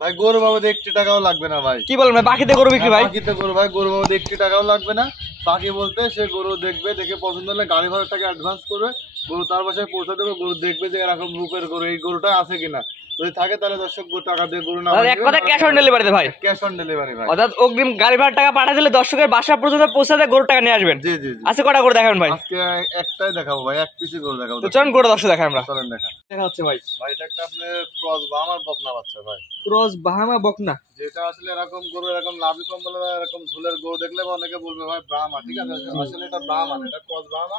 ভাই গরু বাবদ 1 টাকাও লাগবে না ভাই। কি বলেন ভাই, বাকিতে গরু বিক্রি ভাই? বাকিতে গরু ভাই, গরু বাবদ 1 টাকাও লাগবে না। বাকি বলতে সে গরু দেখবে, দেখে পছন্দ হলে গাড়ি ভাড়া টাকা অ্যাডভান্স করবে, গরু তার বাসায় পৌঁছে দেবে, গরু দেখবে যে এরকম রূপের গরু, এই গরুটা আছে কিনা। যদি থাকে তাহলে দর্শক টাকা দিয়ে গরু না, এক কথা ক্যাশ অন ডেলিভারিতে ভাই? ক্যাশ অন ডেলিভারি ভাই। অর্থাৎ অগ্রিম গাড়ি ভাড়া টাকা পাঠিয়ে দিলে দর্শকের বাসা পর্যন্ত পৌঁছে দেয়, গরু টাকা নিয়ে আসবেন। জি জি। আজকে কটা করে দেখাবেন ভাই? আজকে একটাই দেখাবো ভাই, এক পিসই গরু দেখাবো। তো চলুন গরু দর্শক দেখাই আমরা। চলেন দেখা। দেখা হচ্ছে ভাই, ভাই এটা একটা আপনার ক্রস বাহামার বকনা বাচ্চা ভাই। ক্রস বাহামা বকনা, যেটা আসলে এরকম গরু, এরকম লাভি কম্বল, এরকম ঝুলের গরু দেখলে অনেকে বলবে ভাই ব্রাহ্মা, ঠিক আছে? আসলে এটা ব্রাহ্মা, এটা ক্রস বাহামা।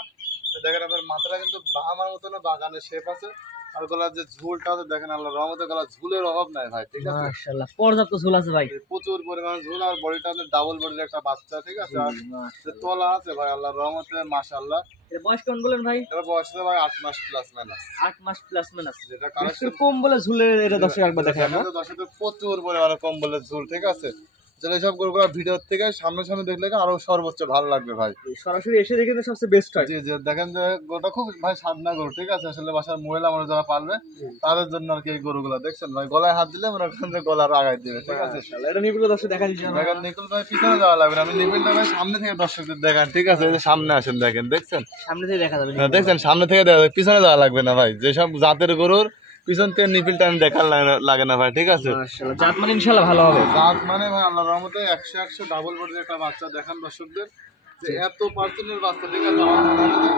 দেখেন আপনার মাথাটা কিন্তু বাহামার মতো না, বাগানের শেপ আছে। আর গলার যে ঝুলটা আছে দেখেন, আল্লাহর রহমতে গলার ঝুলের অভাব নাই ভাই, ঠিক আছে? মাশাআল্লাহ পর্যাপ্ত ঝুল আছে ভাই, প্রচুর পরিমাণে ঝুল। আর বডিটা আপনার ডাবল বডির একটা বাচ্চা, ঠিক আছে? আর যে তলা আছে ভাই, আল্লাহর রহমতে মাশাআল্লাহ। এর বয়স কেমন বলেন ভাই? এর বয়স তো ভাই 8 মাস প্লাস মাইনাস। 8 মাস প্লাস মাইনাস। যেটা কালেকশন কম বলে ঝুলের, এটা দর্শক একবার দেখাই আমরা। দর্শক প্রচুর পরিমাণে কম্বলের ঝুল, ঠিক আছে? যেটা সব গরুগুলো ভিডিও থেকে সামনে সামনে দেখলে আরো সর্বোচ্চ ভালো লাগবে ভাই। সরাসরি এসে দেখে তো সবচেয়ে বেস্ট হয়। জি জি, দেখেন যে গরুটা খুব ভাই সাদনা গরু, ঠিক আছে? আসলে বাসার মহিলা মানুষ যারা পারবে তাদের জন্য আর কি এই গরুগুলো। দেখছেন ভাই, গলায় হাত দিলে মনে করেন যে গলার আগায় দিবে, ঠিক আছে? এটা নিবিল দর্শক দেখা দিচ্ছি। দেখেন নিকুল ভাই পিছনে যাওয়া লাগবে না, আমি নিবিলটা ভাই সামনে থেকে দর্শকদের দেখান, ঠিক আছে? এই যে সামনে আসেন, দেখেন, দেখছেন সামনে থেকে দেখা যাবে। দেখছেন সামনে থেকে দেখা যাবে, পিছনে যাওয়া লাগবে না ভাই। যেসব জাতের গরুর পিছন থেকে নিপিলটা আমি দেখার লাগে না ভাই, ঠিক আছে? মাশাআল্লাহ, জাত মানে ইনশাআল্লাহ ভালো হবে। জাত মানে ভাই আল্লাহর রহমতে 100 ডাবল বডির একটা বাচ্চা দেখান দর্শকদের, যে এত পার্সেন্টের বাচ্চা, ঠিক আছে? আমার মনে হয় যে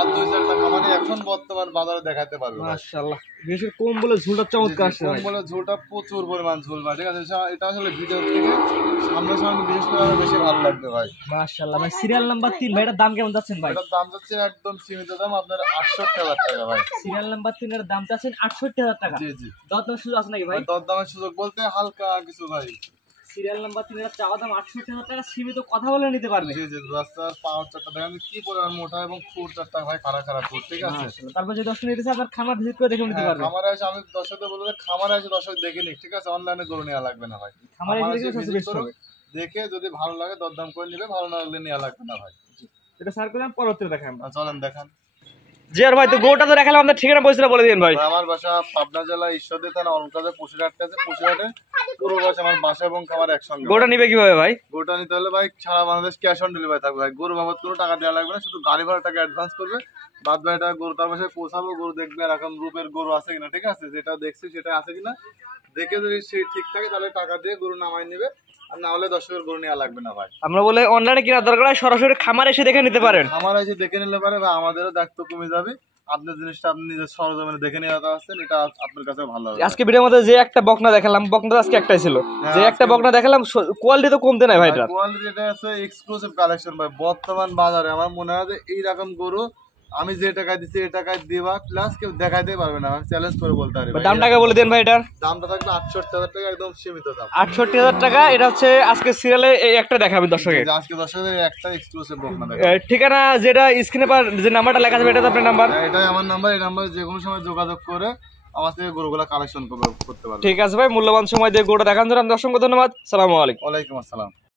আর 2-4 টাকা মানে এখন বর্তমান বাজারে দেখাতে পারবে মাশাআল্লাহ। বিশেষ করে কম বলে ঝুলটা চমৎকার আছে ভাই। কম বলে ঝুলটা প্রচুর পরিমাণ ঝুল ভাই, ঠিক আছে? এটা আসলে ভিডিও থেকে সামনে সামনে বিশেষ করে আরো বেশি ভালো লাগবে ভাই। মাশাআল্লাহ ভাই, সিরিয়াল নাম্বার 3 ভাই, এটার দাম কেমন যাচ্ছেন ভাই? এটার দাম যাচ্ছে একদম সীমিত দাম, আপনার 68,000 টাকা ভাই। সিরিয়াল নাম্বার 3 এর দাম চাচ্ছেন 68,000 টাকা। জি জি। দরদাম সুযোগ আছে নাকি ভাই? দরদামের সুযোগ বলতে হালকা কিছু ভাই। সিরিয়াল নাম্বার 3 এর চাওয়া দাম 68,000 টাকা, সীমিত কথা বলে নিতে পারবে। জি জি, রাস্তার পাওয়ার চারটা দেখেন কি পরিমাণ মোটা এবং খুর চারটা ভাই, খাড়া খাড়া খুর, ঠিক আছে? তারপর যে দর্শক নিতে চায় আপনার খামার ভিজিট করে দেখে নিতে পারবে। খামারে এসে আমি দর্শকদের বলবো যে খামারে এসে দর্শক দেখে নিক, ঠিক আছে? অনলাইনে গরু নেওয়া লাগবে না ভাই। খামারে এসে সবচেয়ে বেস্ট হবে। দেখে যদি ভালো লাগে দরদাম করে নিবে, ভালো না লাগলে নেওয়া লাগবে না ভাই। এটা স্যার করলাম, পরবর্তীতে দেখাই আমরা। চলেন দেখান। জি আর ভাই, তো গোটা তো দেখালাম, আমাদের ঠিকানা পয়সাটা বলে দিন ভাই। আমার বাসা পাবনা জেলা ঈশ্বরদী থানা অলকাজে পশুরহাট আছে। পশুরহাটে পুরো বাসা আমার বাসা এবং খামার একসঙ্গে। গোটা নিবে কিভাবে ভাই? গোটা নিতে হলে ভাই সারা বাংলাদেশ ক্যাশ অন ডেলিভারি থাকবে ভাই। গরু বাবদ কোনো টাকা দেওয়া লাগবে না, শুধু গাড়ি ভাড়া টাকা অ্যাডভান্স করবে, বাদ বাকি টাকা গরু তার বাসায় পৌঁছাবো, গরু দেখবে এরকম রূপের গরু আছে কিনা, ঠিক আছে? যেটা দেখছি সেটা আছে কিনা দেখে যদি সেই ঠিক থাকে তাহলে টাকা দিয়ে গরু নামাই নেবে, আর না হলে দর্শকের গরু নেওয়া লাগবে না ভাই। আমরা বলে অনলাইনে কেনার দরকার হয়, সরাসরি খামারে এসে দেখে নিতে পারেন। খামারে এসে দেখে নিলে পারে ভাই, আমাদেরও দায়িত্ব কমে যাবে। আপনার জিনিসটা আপনি নিজের সরজমিনে দেখে নিয়ে আসছেন, এটা আপনার কাছে ভালো হবে। আজকে ভিডিওর মধ্যে যে একটা বকনা দেখালাম, বকনা আজকে একটাই ছিল, যে একটা বকনা দেখালাম, কোয়ালিটি তো কমতে নাই ভাই। এটা কোয়ালিটি, এটা আছে এক্সক্লুসিভ কালেকশন ভাই। বর্তমান বাজারে আমার মনে হয় যে এইরকম গরু আমি যে টাকায় দিচ্ছি এই টাকায় দিবা প্লাস কেউ দেখাইতে পারবে না, আমি চ্যালেঞ্জ করে বলতে পারি। দামটাকে বলে দেন ভাই। এটার দামটা থাকবে 68,000 টাকা, একদম সীমিত দাম। 68,000 টাকা। এটা হচ্ছে আজকে সিরিয়ালে এই একটা দেখাবে দর্শকের। আজকে দর্শকের একটা এক্সক্লুসিভ বকনা দেখাবো। ঠিকানা যেটা স্ক্রিনে পর যে নাম্বারটা লেখা থাকবে, এটা আপনার নাম্বার? এটাই আমার নাম্বার। এই নাম্বারে যে কোনো সময় যোগাযোগ করে আমার থেকে গরুগুলা কালেকশন করতে পারবে। ঠিক আছে ভাই, মূল্যবান সময় দিয়ে গরুটা দেখানোর জন্য আপনাকে অসংখ্য ধন্যবাদ। সালামু আলাইকুম। ওয়ালাইকুম আসসালাম।